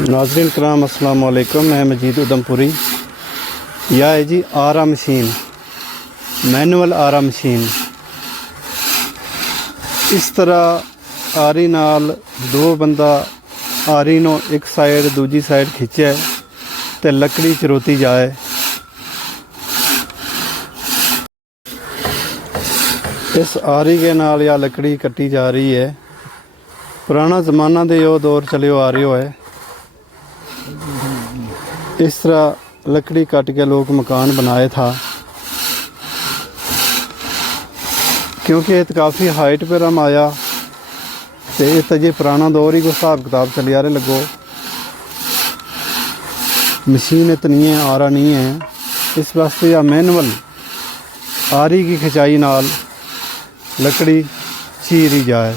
नाज़रीन कराम अस्सलाम वालेकुम। मैं मजीद उधमपुरी। यह है जी आरा मशीन, मैनुअल आरा मशीन। इस तरह आरी नाल दो बंदा आरी नूं एक साइड दूजी साइड खिंचे ते लकड़ी चरोती जाए। इस आरी के नाल या लकड़ी कट्टी जा रही है। पुराना ज़माना दे यो दौर चलियो आ रही है। इस तरह लकड़ी काट के लोग मकान बनाए था, क्योंकि ये काफ़ी हाइट पर हम आया तो इस जी पुराना दौर ही को हिसाब किताब चल रहे लगो। मशीन इतनी है, आरा नहीं है, इस वास्ते या मैनुअल आरी की खिंचाई नाल लकड़ी चीरी जाए।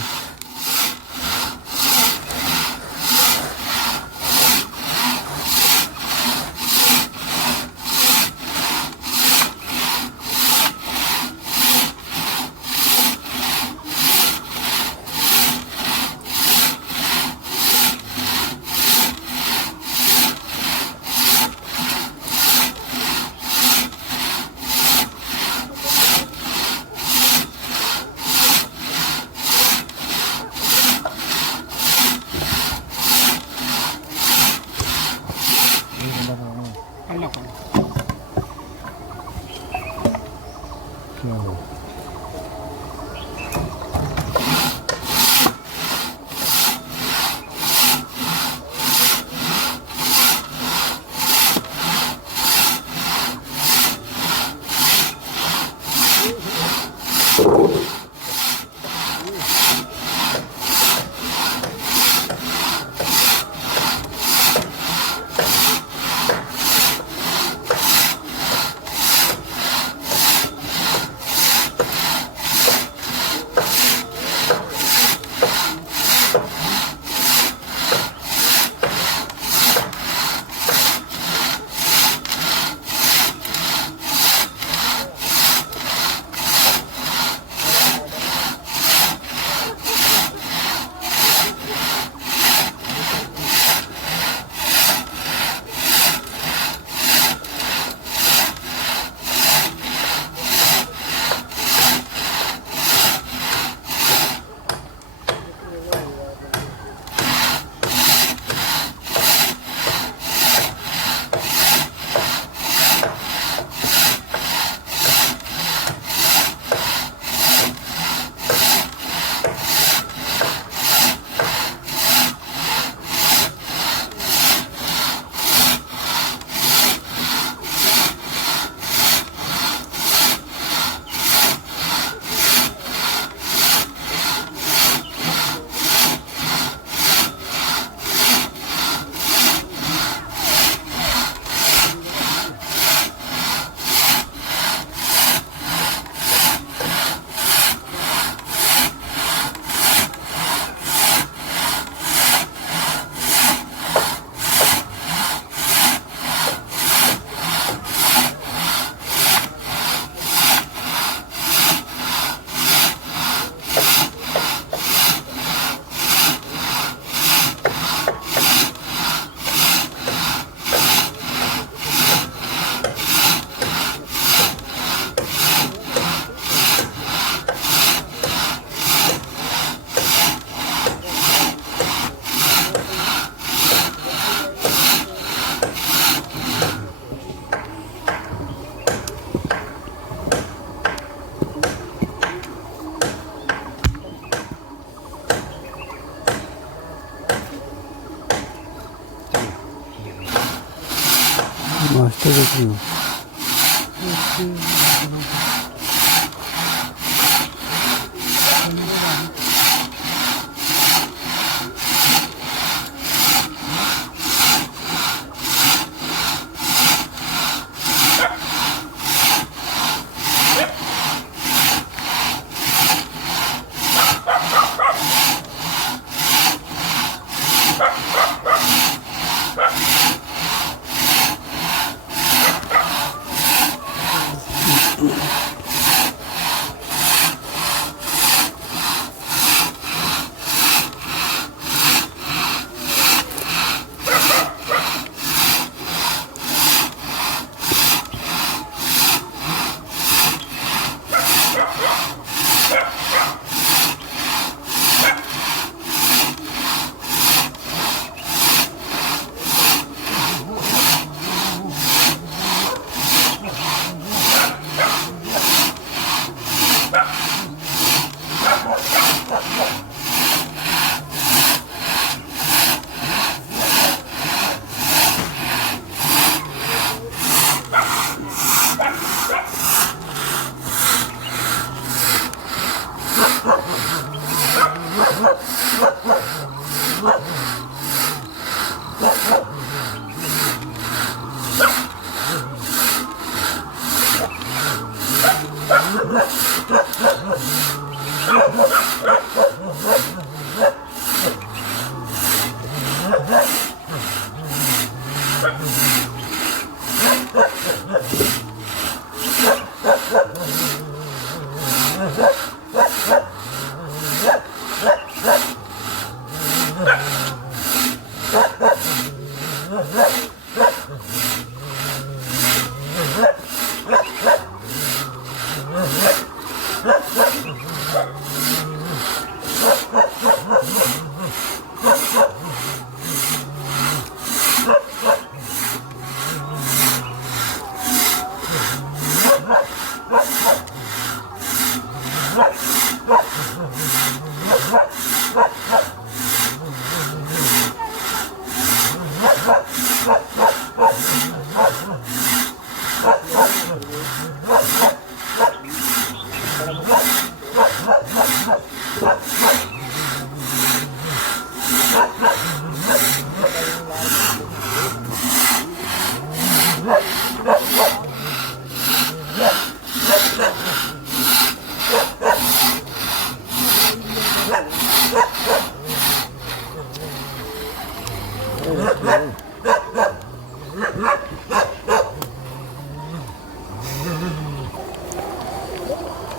मास्टर देखिए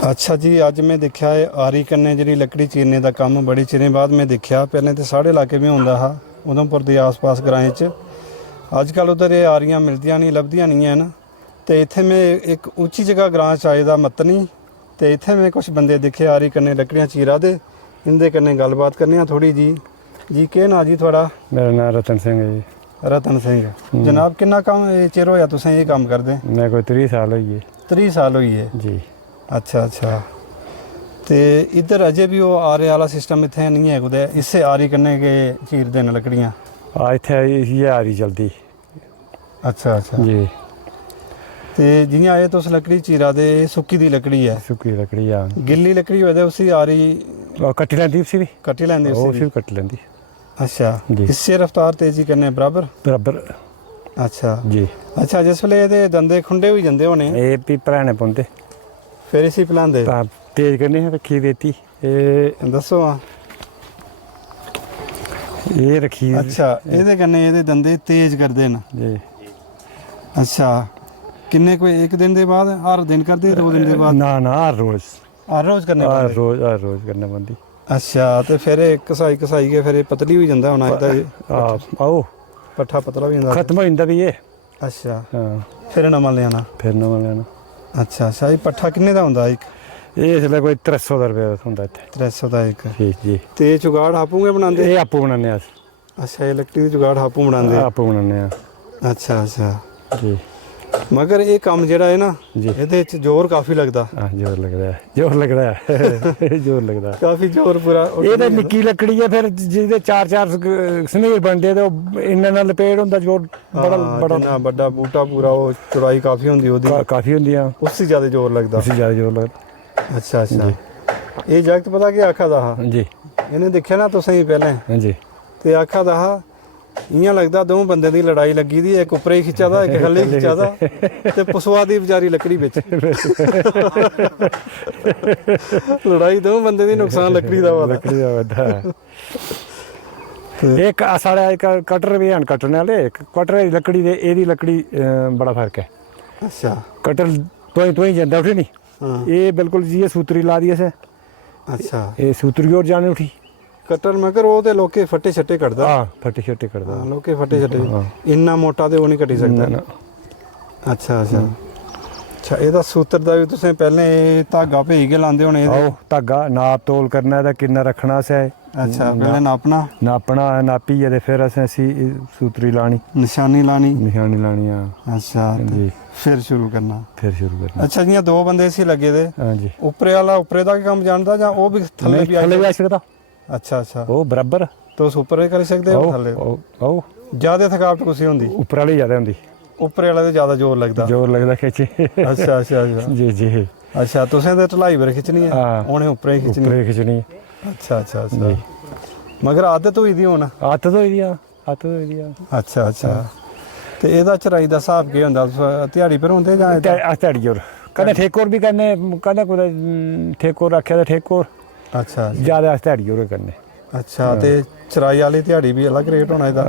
अच्छा जी, अज मैं देखा है आरी कन्ने जी लकड़ी चीरने का काम बड़ी चिरें बाद मैं देखा। पहले तो साढ़े इलाके में होंदा हा उधमपुर के आस पास ग्राएं च। अजकल उधर ये आरियां मिलदियां नहीं, लभदियां नहीं हैं। तो इत्थे मैं एक उच्ची जगह ग्रां च आए दा मतनी, तो इत्थे मैं कुछ बंदे देखे आरी कन्ने लकड़ियां चीरा दे। इंदे कन्ने गलबात करने आ थोड़ी जी। जी केह् नां जी थुआढ़ा? मेरा नाम रतन सिंह है जी। रतन सिंह जनाब, किन्ना काम चिर होया तुसें ये काम करदे? मैं कोई 30 साल होई है। 30 साल होई है जी। अच्छा अच्छा। तो इधर अजे भी वो आरे वाला सिस्टम इत्थे नहीं है कुदै? इस्से आरी कन्नै के चीरदे न लकड़ियां? इत्थे इयै आरी चलदी। अच्छा अच्छा जी। ते जियां एह् तुस लकड़ी चीरा दे, सुक्की दी लकड़ी है? सुक्की लकड़ी आ। गिल्ली लकड़ी होए ते उसी आरी कट्टी लैंदी, उसी भी कट्टी लैंदे? उसी भी कट्टी लैंदी। अच्छा जी। इस्से रफ्तार तेजी कन्नै बराबर? बराबर। अच्छा जी। अच्छा, जिस वेले एह्दे दंदे खुंडे होई जंदे होने एह् भी भराने पौंदे, फिर इसी भलांदे? तां तेज करनी रक्खी देती। दस्सो हां। ये रखी। अच्छा, एह्दे कन्नै एह्दे दंदे तेज करदे न? जी। अच्छा, किन्ने कोई एक दिन दे बाद, हर दिन करदे, 2 दिन दे बाद? ना ना, हर रोज। हर रोज करने हर पौंदे? रोज, हर रोज करने पौंदी। अच्छा, तो फिर घसाई घसाई के फिर पतली हो जाता होना ਇਹਦਾ? आओ पट्ठा पतला हो जाता? खत्म हो जाता भी ये। अच्छा, हाँ। फिर नवा लेना? फिर नवा लेना। अच्छा अच्छा। ये पट्ठा किन्ने दा होंदा एक? ये इसलै कोई 300 ਦਾ ਰੁਪਏ ਹੁੰਦਾ ਇੱਥੇ। 300 ਦਾ ਇੱਕ? जी जी। ਤੇ ਇਹ ਜੁਗਾੜ ਆਪੂ ਕੇ ਬਣਾਉਂਦੇ? ਇਹ ਆਪੂ ਬਣਾਉਂਦੇ ਆ। ਅੱਛਾ, ਇਹ ਲੱਕੜੀ ਦੀ ਜੁਗਾੜ ਆਪੂ ਬਣਾਉਂਦੇ? ਆਪੂ ਬਣਾਉਂਦੇ ਆ। ਅੱਛਾ ਅੱਛਾ ਜੀ। ਮਗਰ ਇਹ ਕੰਮ ਜਿਹੜਾ ਹੈ ਨਾ, ਜੀ, ਇਹਦੇ ਵਿੱਚ ਜ਼ੋਰ ਕਾਫੀ ਲੱਗਦਾ? ਹਾਂ, ਜ਼ੋਰ ਲੱਗਦਾ ਹੈ, ਜ਼ੋਰ ਲੱਗਦਾ ਹੈ। ਜ਼ੋਰ ਲੱਗਦਾ ਕਾਫੀ ਜ਼ੋਰ ਪੂਰਾ। ਇਹ ਤਾਂ ਨਿੱਕੀ ਲੱਕੜੀ ਹੈ, ਫਿਰ ਜਿਹਦੇ 4-4 ਸਨੇਰ ਬਣਦੇ ਤੇ ਉਹ ਇੰਨਾ ਨਾਲ ਲਪੇੜ ਹੁੰਦਾ, ਜ਼ੋਰ ਬੜਾ ਬੜਾ ਨਾ ਵੱਡਾ ਬੂਟਾ ਪੂਰਾ, ਉਹ ਚੌੜਾਈ ਕਾਫੀ ਹੁੰਦੀ ਉਹਦੀ? ਕਾਫੀ ਹੁੰਦੀਆਂ, ਉਸ ਤੋਂ ਜ਼ਿਆਦਾ ਜ਼ੋਰ ਲੱਗਦਾ? ਉਸ ਤੋਂ ਜ਼ਿਆਦਾ ਜ਼ੋਰ ਲੱਗਦਾ। ਅੱਛਾ ਅੱਛਾ। ਇਹ ਜਗਤ ਪਤਾ ਕੀ ਆਖਾ ਦਾ? ਹਾਂ ਜੀ। ਇਹਨੇ ਦੇਖਿਆ ਨਾ ਤੁਸੀਂ ਪਹਿਲਾਂ? ਹਾਂਜੀ। ਤੇ ਆਖਾ ਦਾ इयां लगता दो बंदे दी लड़ाई लगी दी, एक उपरे ही खिंचा दा, एक थल्ले खिंचा दा, ते पसवा दी बेचारी लकड़ी बिच। लड़ाई दो बंदे दी, नुकसान लकड़ी दा होदा। लकड़ी दा होदा। एक साढ़े एक कटर भी हैं कट्टने वाले, कटर दी लकड़ी ते एदी लकड़ी बड़ा फर्क है। अच्छा। कटर तोई जंदा उठी नहीं, ये बिल्कुल जी सूतरी ला दी असें। अच्छा। ये सूतरी और जाने उठी कटर, मगर वो ते लोके फट्टे छट्टे कटदा। हां, फट्टे छट्टे कटदा। हां, लोके फट्टे छट्टे इन्ना मोटा ते वो नहीं कटी सकदा ना। अच्छा अच्छा अच्छा। ਇਹਦਾ सूत्र ਦਾ ਵੀ ਤੁਸੀਂ ਪਹਿਲੇ ਧਾਗਾ ਭੇਜ ਕੇ ਲਾਉਂਦੇ ਹੋਣੇ? ਆਓ ਧਾਗਾ ਨਾਪ ਤੋਲ ਕਰਨਾ, ਇਹਦਾ ਕਿੰਨਾ ਰੱਖਣਾ ਸੇ। ਅੱਛਾ, ਪਹਿਲੇ ਨਾਪਣਾ ਨਾਪੀਏ ਤੇ ਫਿਰ ਅਸੀਂ ਸੂਤਰੀ ਲਾਣੀ, ਨਿਸ਼ਾਨੀ ਲਾਣੀ ਆ। ਅੱਛਾ ਜੀ। ਫਿਰ ਸ਼ੁਰੂ ਕਰਨਾ? ਫਿਰ ਸ਼ੁਰੂ ਕਰਨਾ। ਅੱਛਾ, ਜੀਆਂ 2 ਬੰਦੇ ਸੀ ਲੱਗੇ ਦੇ? ਹਾਂਜੀ। ਉੱਪਰੇ ਵਾਲਾ ਉੱਪਰੇ ਦਾ ਕੰਮ ਜਾਣਦਾ ਜਾਂ ਉਹ ਵੀ ਥੱਲੇ ਵੀ ਆ ਸਕਦਾ? अच्छा अच्छा। ਉਹ ਬਰਾਬਰ तुस उपर भी कर सकते हो, थल्ले? आओ ज्यादा थकावट कुछ होंदी? ऊपर वाली ज्यादा होंदी। ऊपर वाले ते ज्यादा जोर लगदा खिच्चे। अच्छा अच्छा अच्छा। जी जी। अच्छा, तुसें ते ढलाई पर खिच्चनी है? हां, उन्हें ऊपर ही खिच्चनी? ऊपर खिच्चनी। अच्छा अच्छा अच्छा। ਮਗਰ ਆਦਤ ਹੋਈ ਦੀ ਹੁਣ। ਹੱਥ ਧੋਈ ਦੀ ਆ, ਹੱਥ ਧੋਈ ਦੀ ਆ। ਅੱਛਾ ਅੱਛਾ। ਤੇ ਇਹਦਾ ਚਰਾਈ ਦਾ ਹਿਸਾਬ ਕੀ ਹੁੰਦਾ, ਦਿਹਾੜੀ ਪਰ ਹੁੰਦੇ ਜਾਂ ਇਹਦਾ? ਦਿਹਾੜੀ ਜੋਰ ਕਦੇ ਠੇਕੋਰ ਵੀ ਕਰਨੇ, ਕਦੇ ਕੋਈ ਠੇਕੋਰ ਰੱਖਿਆ ਤਾਂ ਠੇਕੋਰ, ਅੱਛਾ ਜ਼ਿਆਦਾ ਦਿਹਾੜੀ ਜੋਰ ਕਰਨੇ। ਅੱਛਾ। ਤੇ ਚਰਾਈ ਵਾਲੀ ਦਿਹਾੜੀ ਵੀ ਅਲੱਗ ਰੇਟ ਹੋਣਾ ਇਹਦਾ?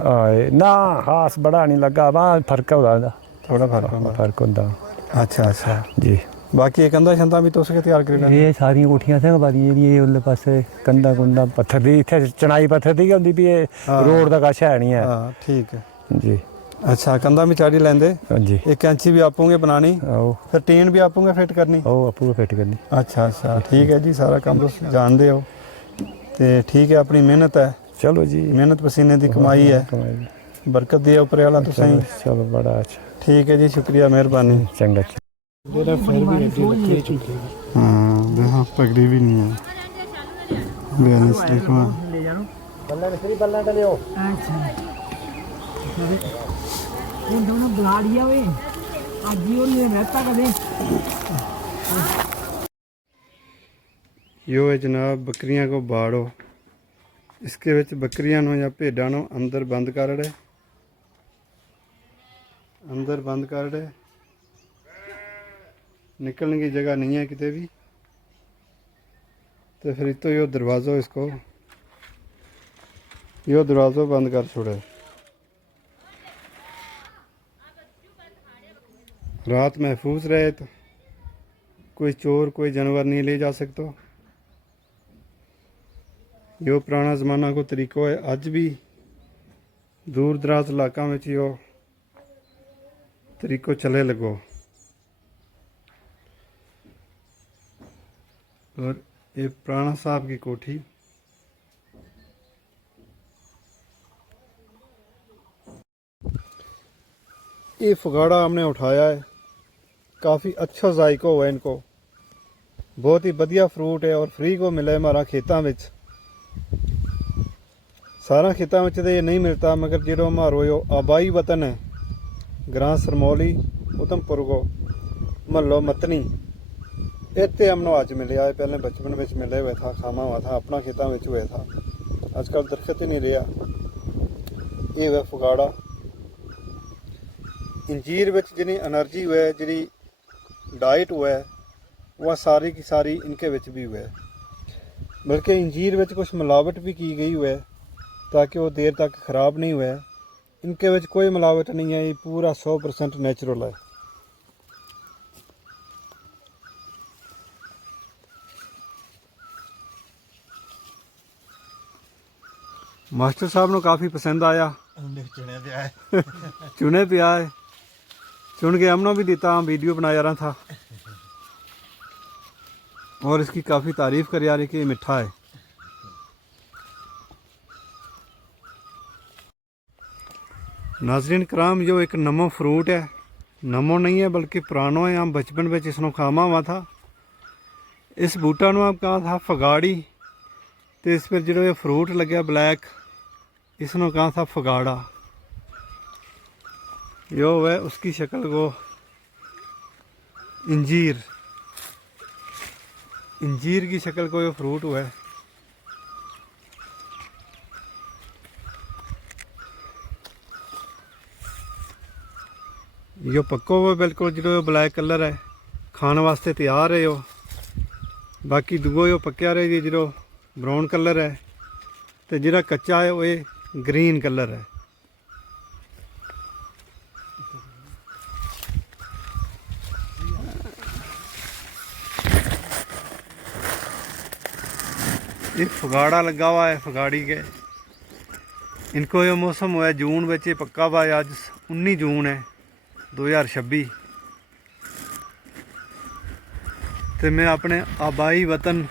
ਨਾ ਖਾਸ ਬੜਾ ਨਹੀਂ ਲੱਗਾ, ਵਾ ਫਰਕ ਹੁੰਦਾ ਇਹਦਾ, ਥੋੜਾ ਫਰਕ ਹੁੰਦਾ। ਫਰਕ ਹੁੰਦਾ। ਅੱਛਾ ਅੱਛਾ ਜੀ। ਬਾਕੀ ਇਹ ਕੰਧਾਂ ਸ਼ੰਧਾਂ ਵੀ ਤੁਸੀਂ ਤਿਆਰ ਕਰੀ ਲੈਂਦੇ? ਇਹ ਸਾਰੀਆਂ ਕੋਠੀਆਂ ਸਿੰਘ ਬਾਰੀ ਜਿਹੜੀ ਇਹ ਉਹਲੇ ਪਾਸੇ ਕੰਧਾ ਕੁੰਦਾ ਪੱਥਰ ਦੀ, ਇੱਥੇ ਚਣਾਈ ਪੱਥਰ ਦੀ ਹੁੰਦੀ ਵੀ, ਇਹ ਰੋਡ ਦਾ ਕੁਛ ਹੈ ਨਹੀਂ ਹੈ। ਹਾਂ ਠੀਕ ਹੈ ਜੀ। ਅੱਛਾ। ਕੰਧਾਂ ਵੀ ਚਾੜੀ ਲੈਂਦੇ? ਹਾਂਜੀ। ਇਹ ਕੈਂਚੀ ਵੀ ਆਪੋਗੇ ਬਣਾਣੀ, ਆਓ ਫਿਰ ਟੀਨ ਵੀ ਆਪੋਗੇ ਫਿੱਟ ਕਰਨੀ? ਉਹ ਆਪੂ ਫਿੱਟ ਕਰਨੀ। ਅੱਛਾ ਅੱਛਾ ਠੀਕ ਹੈ ਜੀ, ਸਾਰਾ ਕੰਮ ਤੁਸੀਂ ਜਾਣਦੇ ਹੋ ਤੇ ਠੀਕ ਹੈ। ਆਪਣੀ ਮਿਹਨਤ ਹੈ, ਚਲੋ ਜੀ, ਮਿਹਨਤ ਪਸੀਨੇ ਦੀ ਕਮਾਈ ਹੈ, ਬਰਕਤ ਦੇ ਉੱਪਰ ਵਾਲਾ ਤੁਸੀਂ। ਚਲੋ ਬੜਾ ਅੱਛਾ। ਠੀਕ ਹੈ ਜੀ, ਸ਼ੁਕਰੀਆ, ਮਿਹਰਬਾਨੀ। ਚੰਗਾ। ਜਿਹੜਾ ਫਿਰ ਵੀ ਅੱਡੀ ਲੱਗੀ ਚੁੱਕੀ। ਹਾਂ ਦੇਖੋ ਪਗੜੀ ਵੀ ਨਹੀਂ ਹੈ। ਬੈਲੈਂਸ ਦੇਖੋ। ਲੈ ਜਾਣੋ ਬੱਲਾ ਮਿਸਰੀ ਬੱਲਾ ਤੇ ਲਿਓ। ਅੱਛਾ ਇਹ ਦੋਨੋਂ ਬਲਾੜੀਆਂ ਵੇ ਅੱਜ ਹੀ ਉਹ ਨਹੀਂ रहता कदे। यो है जनाब बकरियां को बाड़ो। इसके विच बकरियां नो या भेडां नो अंदर बंद कर रहे, अंदर बंद कर रहे, निकलने की जगह नहीं है किते भी। तो फिर तो यो दरवाज़ो इसको यो दरवाज़ो बंद कर छोड़े। रात महफूज रहे तो कोई चोर कोई जानवर नहीं ले जा सकता। यो पुराना ज़माना को तरीको है, अज भी दूर दराज इलाकों में यो तरीको चले लगो। और ये पुराना साहब की कोठी। ये फगाड़ा हमने उठाया है, काफ़ी अच्छा जायका हुआ है इनको, बहुत ही बढ़िया फ्रूट है और फ्री को मिला है हमारा खेतों में। सारा खेतों में तो ये नहीं मिलता, मगर जो हमारो यो आबाई वतन है ग्रां सरमौली उधमपुर को महलो मतनी, इतने हमने अज मिले है। पहले बचपन में मिले हुए था, खामा हुआ था, अपना खेतों में हुआ था। आजकल दरख्त ही नहीं रहा। ये वह फगाड़ा इंजीर विच जिनी एनर्जी हुआ है, जी डाइट हुआ है, वह सारी की सारी इनके विच भी हुआ है। बल्कि इंजीर विच कुछ मिलावट भी की गई हुआ है ताकि वो देर तक ख़राब नहीं हुआ है। इनके विच कोई मिलावट नहीं है, ये पूरा 100% नेचुरल है। मास्टर साहब ने काफ़ी पसंद आया। चुने पे आए, चुन के हमने भी दिता, वीडियो बनाया रहा था और इसकी काफ़ी तारीफ़ कर रही कि ये मिठा है। नाज़रीन कराम, जो एक नमो फ्रूट है, नमो नहीं है बल्कि पुरानो है। हम बचपन में इसनों खामा हुआ था। इस बूटा नो आप कहा था फगाड़ी, तो इस पर जो ये फ्रूट लगे ब्लैक, इसनों कहा था फगाड़ा। जो है उसकी शक्ल को इंजीर, इंजीर की शक्ल को ये फ्रूट हुआ है। यो पक्को हुआ बिल्कुल, जो ब्लैक कलर है, खाने वास्ते तैयार है यो। बाकी दूगो यो पक्या रहे जी, जो ब्राउन कलर है, तो जिहड़ा कच्चा है वो ये ग्रीन कलर है। ये फगाड़ा लगा हुआ है, फगाड़ी के इनको ये मौसम हुआ है जून में, ये पक्का हुआ है। आज 19 जून है 2026। तो मैं अपने आबाई वतन,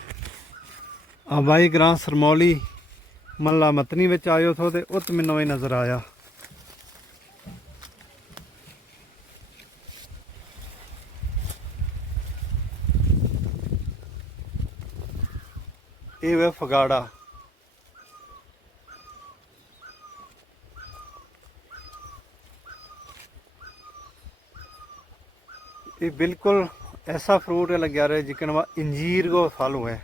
आबाई ग्रां सरमौली महला मतनी में आयो थो, तो उत मैनू ये नज़र आया। ये वह फगाड़ा। ये बिल्कुल ऐसा फ्रूट है लग रहा है जिकन वह इंजीर को फल हुआ है।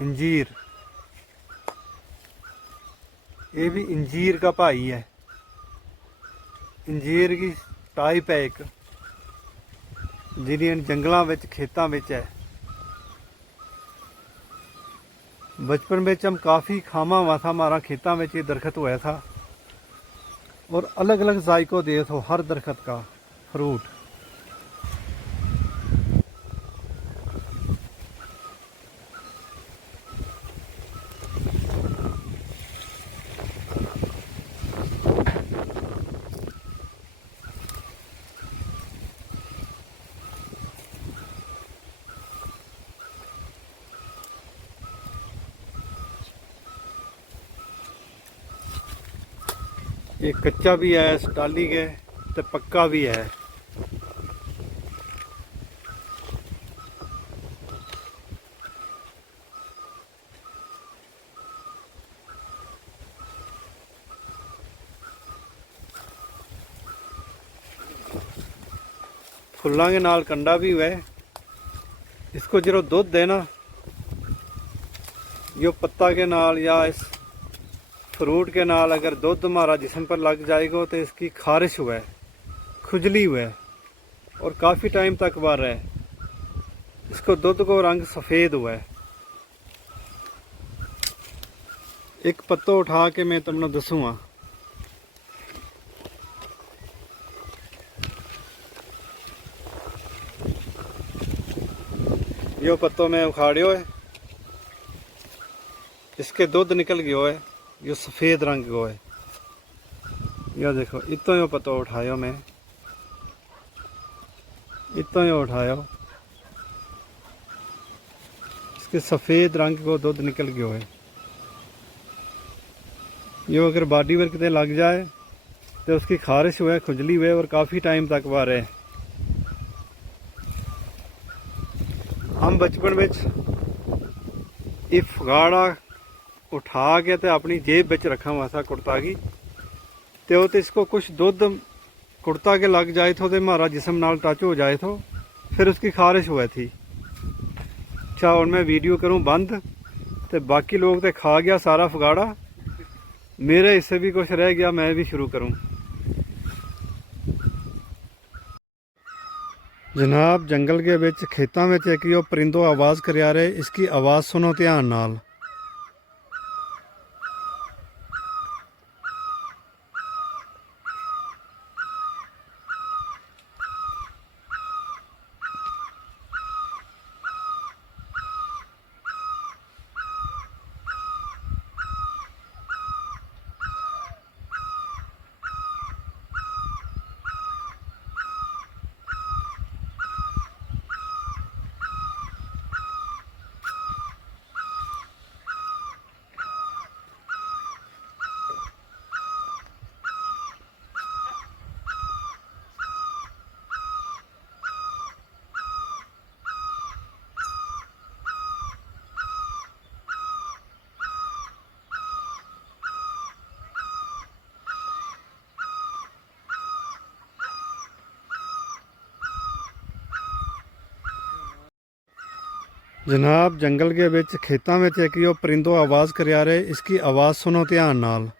इंजीर ये भी इंजीर का भाई है, इंजीर की टाइप है एक, जिहड़ी जंगलों में खेतों में है। बचपन में हम काफ़ी खामा हुआ था, हमारा खेतों में ये दरख्त हुआ था और अलग अलग जायकों दे तो हर दरख्त का फ्रूट। ये कच्चा भी है इस टाली के, तो पक्का भी है। फुल्लां के नाल कंडा भी हुआ है। इसको जो दूध है ना, यो पत्ता के नाल या इस फ्रूट के नाल अगर दूध हमारा जिस्म पर लग जाएगा तो इसकी खारिश हुआ है, खुजली हुआ है और काफ़ी टाइम तक बार रहा है। इसको दूध को रंग सफ़ेद हुआ है। एक पत्तो उठा के मैं तुमने दसूँगा। यो पत्तो मैं उखाड़ियो है, इसके दूध निकल गयो है, यो सफ़ेद रंग को है। यो देखो, इतो यो पत्तो उठायो मैं, इतो यो उठायो, इसके सफ़ेद रंग को दूध निकल गयो है। यो अगर बॉडी पर कितने लग जाए तो उसकी खारिश हुआ है, खुजली हुआ है और काफ़ी टाइम तक बार है। हम बचपन में ये फगाड़ा उठा के तो अपनी जेब बिच रखा हुआ था कुर्ता की, तो इसको कुछ दूध कुर्ता के लग जाए तो हमारा जिस्म नाल टच हो जाए तो फिर उसकी खारिश हुआ थी। अच्छा, और मैं वीडियो करूं बंद, तो बाकी लोग तो खा गया सारा फगाड़ा, मेरे हिस्से भी कुछ रह गया, मैं भी शुरू करूं। जनाब, जंगल के विच खेतों में एक यो परिंदो आवाज़ करिया रहे, इसकी आवाज़ सुनो ध्यान नाल। जनाब, जंगल के विच खेतों में एक यो परिंदो आवाज़ करिया रहे, इसकी आवाज़ सुनो ध्यान नाल।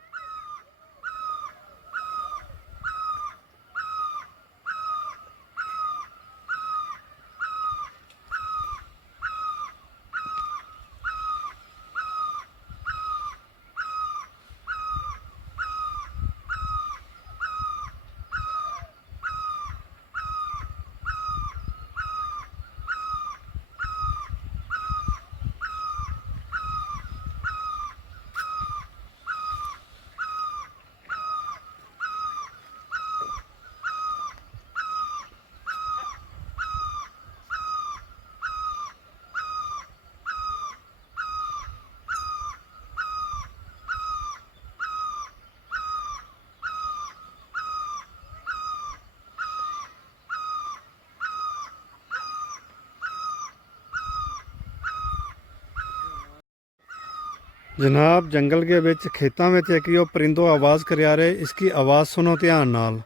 जनाब, जंगल के विच खेतों में एक यो परिंदो आवाज़ करिया रहे, इसकी आवाज़ सुनो ध्यान नाल।